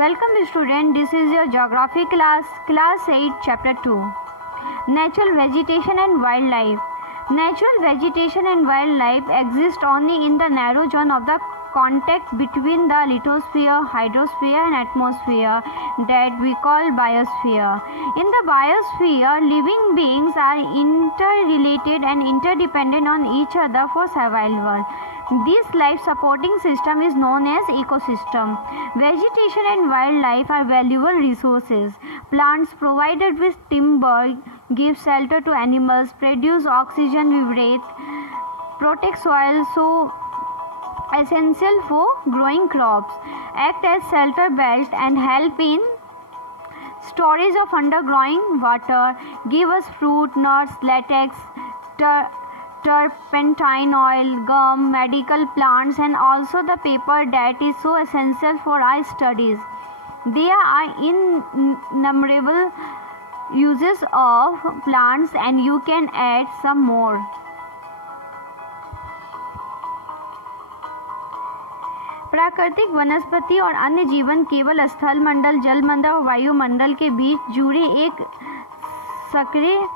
Welcome student, this is your geography class 8 chapter 2. Natural vegetation and wildlife. Natural vegetation and wildlife exist only in the narrow zone of the contact between the lithosphere, hydrosphere and atmosphere that we call biosphere. In the biosphere, living beings are interrelated and interdependent on each other for survival. This life supporting system is known as ecosystem. Vegetation and wildlife are valuable resources. Plants provided with timber give shelter to animals, produce oxygen we breathe, protect soil so essential for growing crops, act as shelter belt and help in storage of underground water, give us fruit, nuts, latex, turpentine oil, gum, medical plants and also the paper that is so essential for our studies. There are innumerable uses of plants and you can add some more. प्राकृतिक वनस्पति और अन्य जीवन केवल स्थल मंडल, जल मंडल और वायुमंडल के बीच जुड़े एक सक्रिय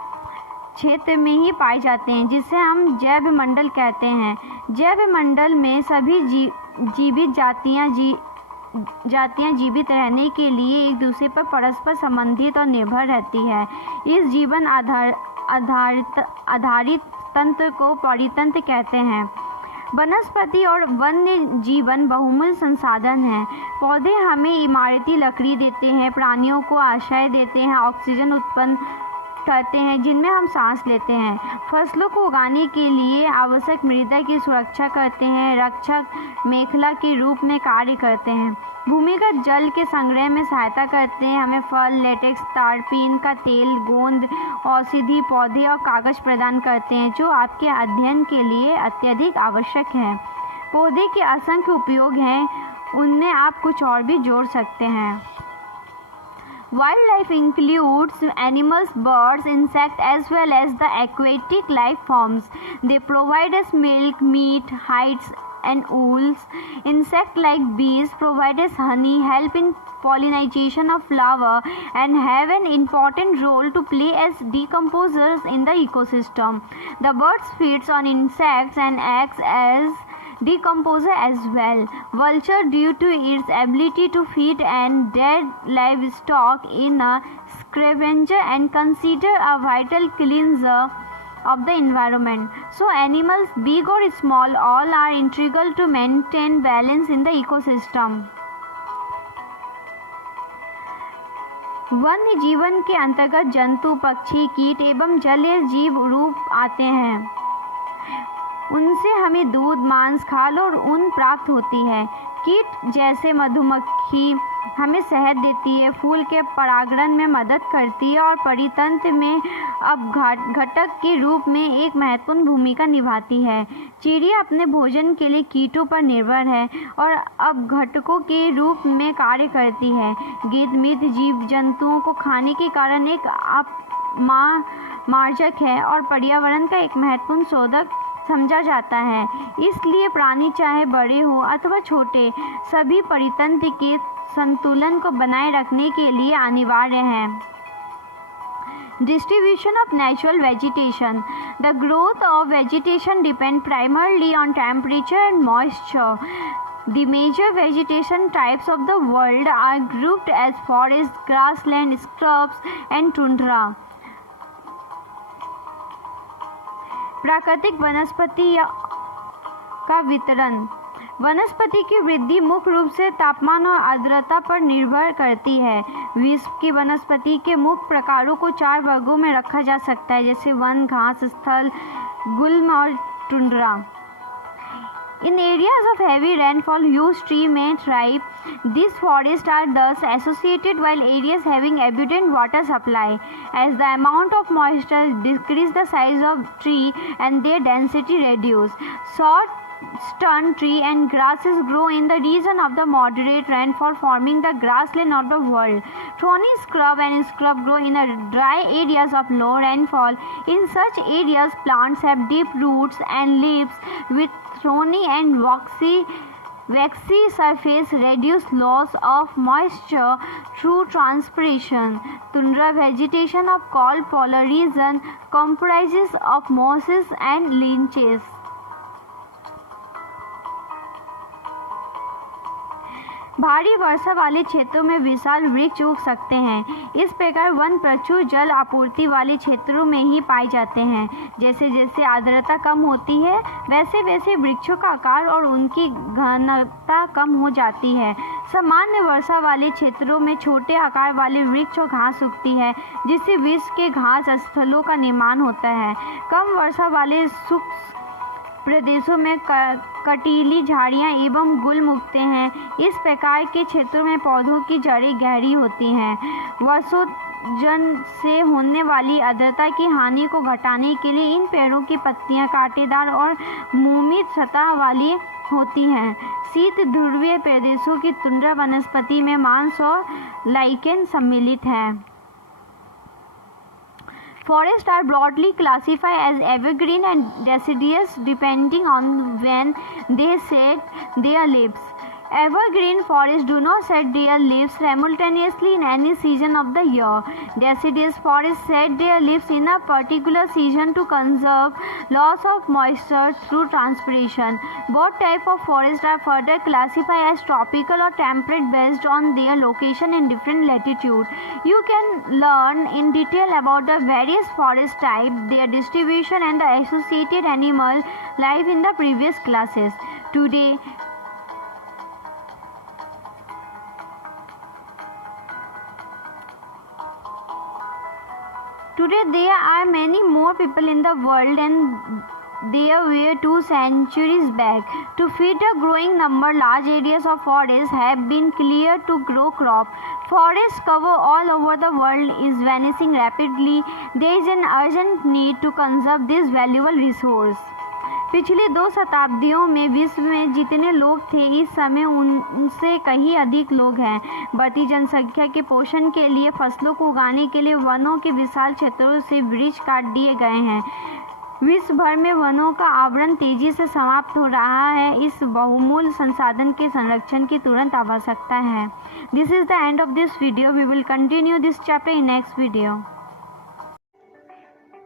क्षेत्र में ही पाए जाते हैं, जिसे हम जैव मंडल कहते हैं। जैव मंडल में सभी जीवित जातियां जीवित रहने के लिए एक दूसरे पर परस्पर संबंधित और निर्भर रहती है। इस जीवन आधारित तंत्र को परितंत्र कहते हैं। वनस्पति और वन्य जीवन बहुमूल्य संसाधन हैं। पौधे हमें इमारती लकड़ी देते हैं, प्राणियों को आश्रय देते हैं, ऑक्सीजन उत्पन्न करते हैं जिनमें हम सांस लेते हैं, फसलों को उगाने के लिए आवश्यक मृदा की सुरक्षा करते हैं, रक्षक मेखला के रूप में कार्य करते हैं, भूमिगत जल के संग्रह में सहायता करते हैं, हमें फल, लेटेक्स, तारपीन का तेल, गोंद, औषधि, पौधे और कागज प्रदान करते हैं जो आपके अध्ययन के लिए अत्यधिक आवश्यक हैं। पौधे के असंख्य उपयोग हैं, उनमें आप कुछ और भी जोड़ सकते हैं। Wildlife includes animals, birds, insects as well as the aquatic life forms. They provide us milk, meat, hides and wools. Insects like bees provide us honey, help in pollination of flower and have an important role to play as decomposers in the ecosystem. The birds feeds on insects and acts as decomposer as well. Vulture, due to its ability to feed and dead livestock, in a scavenger and consider a vital cleanser of the environment. So animals, big or small, all are integral to maintain balance in the ecosystem. वन्य जीवन के अंतर्गत जंतु, पक्षी, कीट एवं जलीय जीव रूप आते हैं। उनसे हमें दूध, मांस, खाल और ऊन प्राप्त होती है। कीट जैसे मधुमक्खी हमें शहद देती है, फूल के परागण में मदद करती है और परितंत्र में घटक के रूप में एक महत्वपूर्ण भूमिका निभाती है। चिड़िया अपने भोजन के लिए कीटों पर निर्भर है और घटकों के रूप में कार्य करती है। गिद्ध मित्र जीव जंतुओं को खाने के कारण एक मार्जक है और पर्यावरण का एक महत्वपूर्ण शोधक समझा जाता है। इसलिए प्राणी चाहे बड़े हो अथवा छोटे, सभी परितंत्र के संतुलन को बनाए रखने के लिए अनिवार्य हैं। Distribution of natural vegetation. The growth of vegetation depends primarily on temperature and moisture. The major vegetation types of the world are grouped as forest, grassland, scrubs and tundra. प्राकृतिक वनस्पति का वितरण। वनस्पति की वृद्धि मुख्य रूप से तापमान और आर्द्रता पर निर्भर करती है। विश्व की वनस्पति के मुख्य प्रकारों को 4 वर्गों में रखा जा सकता है, जैसे वन, घास, स्थल, गुल्म और tundra. In areas of heavy rainfall, huge trees may thrive. These forests are thus associated while areas having abundant water supply. As the amount of moisture decreases, the size of tree and their density reduce. Short stern tree and grasses grow in the region of the moderate rainfall, forming the grassland of the world. Thorny scrub and scrub grow in the dry areas of low rainfall. In such areas, plants have deep roots and leaves with thorny and waxy waxy surface reduce loss of moisture through transpiration. Tundra vegetation of cold polar region comprises of mosses and lichens. भारी वर्षा वाले क्षेत्रों में विशाल वृक्ष उग सकते हैं। इस प्रकार वन प्रचुर जल आपूर्ति वाले क्षेत्रों में ही पाए जाते हैं। जैसे जैसे आर्द्रता कम होती है वैसे वैसे वृक्षों का आकार और उनकी घनता कम हो जाती है। सामान्य वर्षा वाले क्षेत्रों में छोटे आकार वाले वृक्ष और घास उगती है, जिससे विश्व के घास स्थलों का निर्माण होता है। कम वर्षा वाले शुष्क प्रदेशों में कटीली झाड़ियाँ एवं गुल्म उगते हैं। इस प्रकार के क्षेत्रों में पौधों की जड़ें गहरी होती हैं। वर्षोजन से होने वाली आर्द्रता की हानि को घटाने के लिए इन पेड़ों की पत्तियां कांटेदार और मोमित सतह वाली होती हैं। शीत ध्रुवीय प्रदेशों की तुंड्रा वनस्पति में मांस और लाइकेन सम्मिलित हैं। Forests are broadly classified as evergreen and deciduous depending on when they shed their leaves. Evergreen forests do not shed their leaves simultaneously in any season of the year. Deciduous forests shed their leaves in a particular season to conserve loss of moisture through transpiration. Both types of forests are further classified as tropical or temperate based on their location in different latitudes. You can learn in detail about the various forest types, their distribution and the associated animal life in the previous classes. Today there are many more people in the world than there were 2 centuries back. To feed a growing number, large areas of forests have been cleared to grow crops. Forest cover all over the world is vanishing rapidly. There is an urgent need to conserve this valuable resource. पिछली 2 शताब्दियों में विश्व में जितने लोग थे इस समय उनसे कहीं अधिक लोग हैं। बढ़ती जनसंख्या के पोषण के लिए फसलों को उगाने के लिए वनों के विशाल क्षेत्रों से वृक्ष काट दिए गए हैं। विश्व भर में वनों का आवरण तेजी से समाप्त हो रहा है। इस बहुमूल्य संसाधन के संरक्षण की तुरंत आवश्यकता है। This is the end of this video. We will continue this chapter in next video.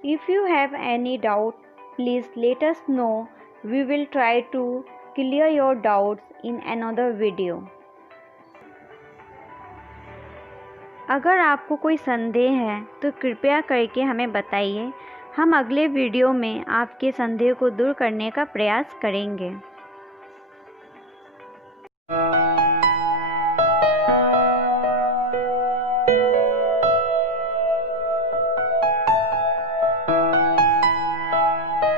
If you have any doubt, please let us know. We will try to clear your doubts in another video. अगर आपको कोई संदेह है तो कृपया करके हमें बताइए। हम अगले वीडियो में आपके संदेह को दूर करने का प्रयास करेंगे।